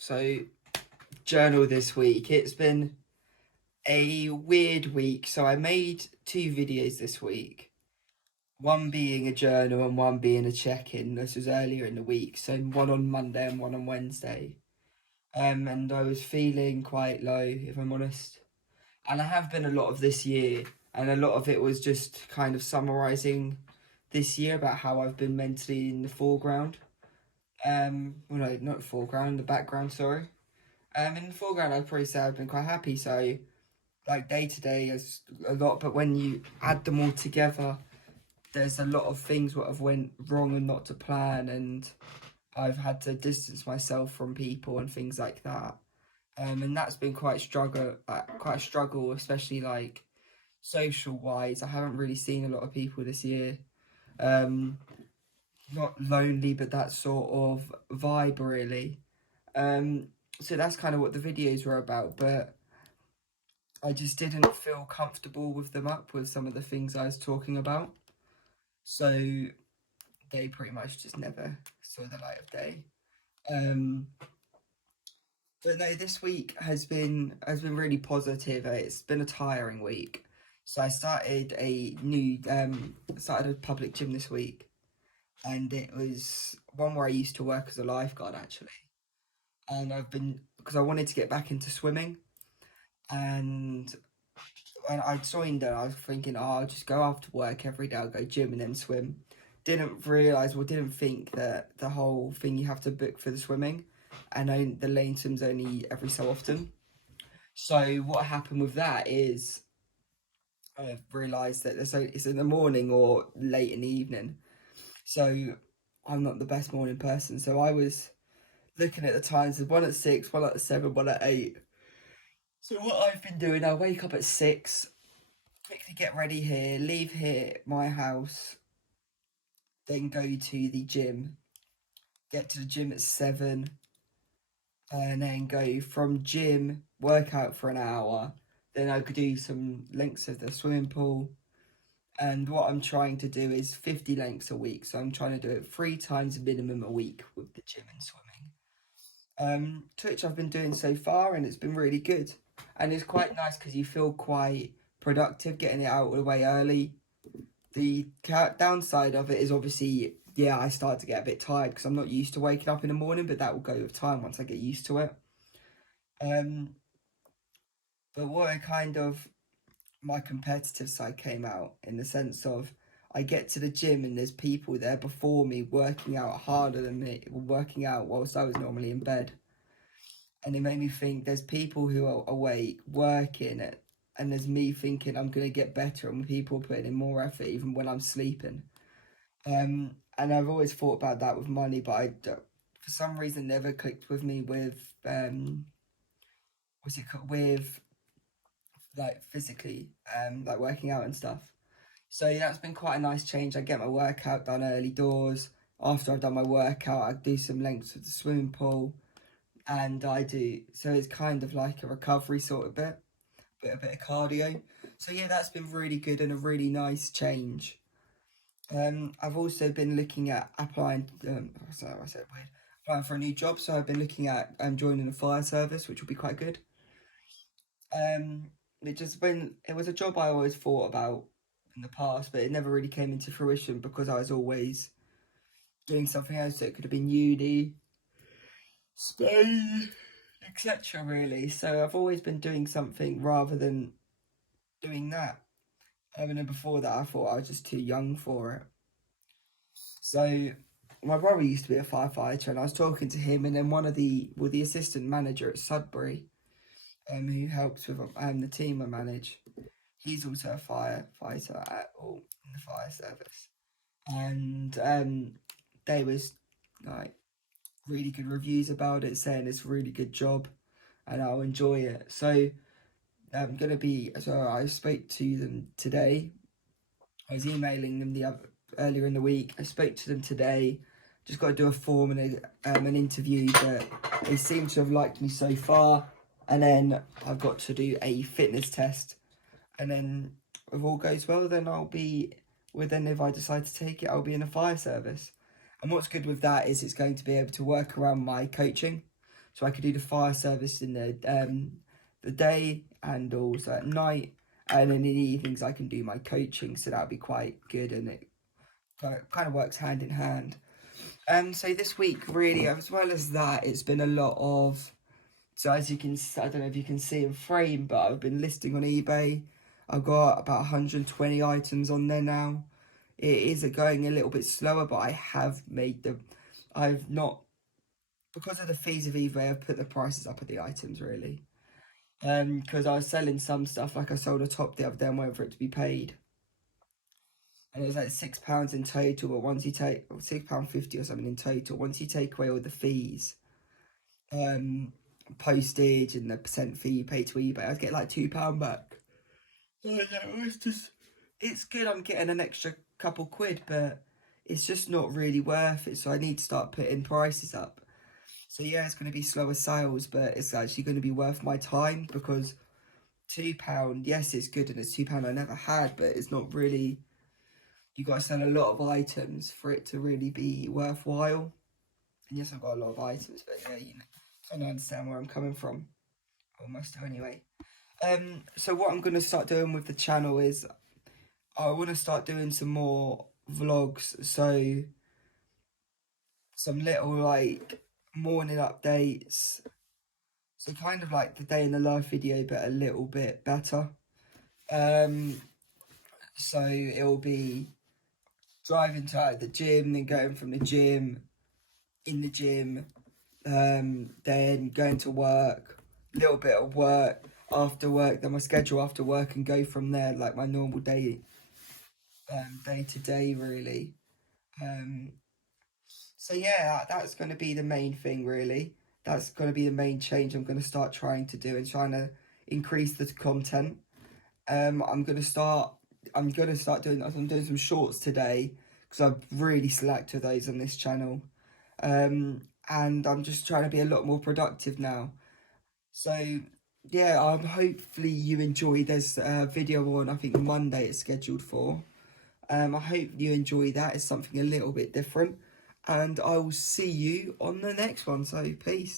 So, journal this week. It's been a weird week. So, I made two videos this week. One being a journal and one being a check-in. This was earlier in the week. So, one on Monday and one on Wednesday. And I was feeling quite low, if I'm honest. And I have been a lot of this year. And a lot of it was just kind of summarising this year about how I've been mentally in the foreground. Well, no, not foreground, the background, sorry. In the foreground, I'd probably say I've been quite happy. So, like day to day is a lot, but when you add them all together, there's a lot of things what have went wrong and not to plan, and I've had to distance myself from people and things like that. And that's been quite a struggle, especially like social wise. I haven't really seen a lot of people this year. Um, Not lonely, but that sort of vibe really. So that's kind of what the videos were about, but I just didn't feel comfortable with them up with some of the things I was talking about. So they pretty much just never saw the light of day. Um, but no, this week has been really positive. It's been a tiring week. So I started a public gym this week, and it was one where I used to work as a lifeguard actually. And because I wanted to get back into swimming, and when I joined it, I was thinking, oh, I'll just go after work every day, I'll go gym and then swim. Didn't think that the whole thing you have to book for the swimming, and the lane swim's only every so often. So what happened with that is I realised that it's in the morning or late in the evening. So I'm not the best morning person. So I was looking at the times, there's one at 6, one at 7, one at 8. So what I've been doing, I wake up at 6, quickly get ready here, leave here, my house, then go to the gym, get to the gym at 7, and then go from gym, work out for an hour, then I could do some lengths of the swimming pool. And what I'm trying to do is 50 lengths a week, so I'm trying to do it 3 times minimum a week with the gym and swimming. To which I've been doing so far, and it's been really good. And it's quite nice because you feel quite productive getting it out of the way early. The downside of it is obviously, yeah, I start to get a bit tired because I'm not used to waking up in the morning, but that will go with time once I get used to it. But what I kind of, my competitive side came out in the sense of I get to the gym and there's people there before me working out harder than me, working out whilst I was normally in bed. And it made me think there's people who are awake working it, and there's me thinking I'm going to get better, and people putting in more effort even when I'm sleeping. And I've always thought about that with money, but for some reason never clicked with me with what's it called, with like physically, like working out and stuff. So yeah, that's been quite a nice change. I get my workout done early doors. After I've done my workout, I do some lengths with the swimming pool, and so it's kind of like a recovery sort of a bit of cardio. So yeah, that's been really good and a really nice change. I've also been looking at applying. Sorry, I said weird. Applying for a new job, so I've been looking at joining the fire service, which will be quite good. It was a job I always thought about in the past, but it never really came into fruition because I was always doing something else. So it could have been uni, Spain, etc. Really. So I've always been doing something rather than doing that. And then before that, I thought I was just too young for it. So my brother used to be a firefighter, and I was talking to him, and then the assistant manager at Sudbury, who helps with the team I manage, he's also a firefighter in the fire service, and they was like really good reviews about it, saying it's a really good job, and I'll enjoy it. So I spoke to them today. I was emailing them earlier in the week. I spoke to them today. Just got to do a form and an interview, but they seem to have liked me so far. And then I've got to do a fitness test. And then if all goes well, then if I decide to take it, I'll be in a fire service. And what's good with that is it's going to be able to work around my coaching. so I could do the fire service in the day and also at night, and then in the evenings I can do my coaching. So that'd be quite good, and it kind of works hand in hand. So this week, really, as well as that, it's been a lot of. So as you can, I don't know if you can see in frame, but I've been listing on eBay. I've got about 120 items on there now. It is going a little bit slower, but I have made the. I've not, because of the fees of eBay, I've put the prices up of the items really. Because I was selling some stuff, like I sold a top the other day and waiting for it to be paid, and it was like £6 in total. But once you take £6.50 or something in total, once you take away all the fees, um, postage and the percent fee you pay to eBay, I'd get like £2 back. So yeah, it's good. I'm getting an extra couple quid, but it's just not really worth it. So I need to start putting prices up. So yeah, it's going to be slower sales, but it's actually going to be worth my time, because £2, yes, it's good, and it's £2 I never had, but it's not really. You got to sell a lot of items for it to really be worthwhile. And yes, I've got a lot of items, but yeah, kind of understand where I'm coming from. Almost anyway. So what I'm gonna start doing with the channel is I want to start doing some more vlogs. So some little like morning updates. So kind of like the day in the life video, but a little bit better. So it'll be driving to like, the gym, then going from the gym, in the gym, then going to work, little bit of work after work, then my schedule after work, and go from there, like my normal day, day to day really. So yeah, that's going to be the main thing really. That's going to be the main change I'm going to start trying to do, and trying to increase the content. I'm going to start doing. I'm doing some shorts today, because I've really slacked with those on this channel. And I'm just trying to be a lot more productive now. So yeah, hopefully you enjoy this video on, I think Monday it's scheduled for. I hope you enjoy that. It's something a little bit different, and I will see you on the next one. So peace.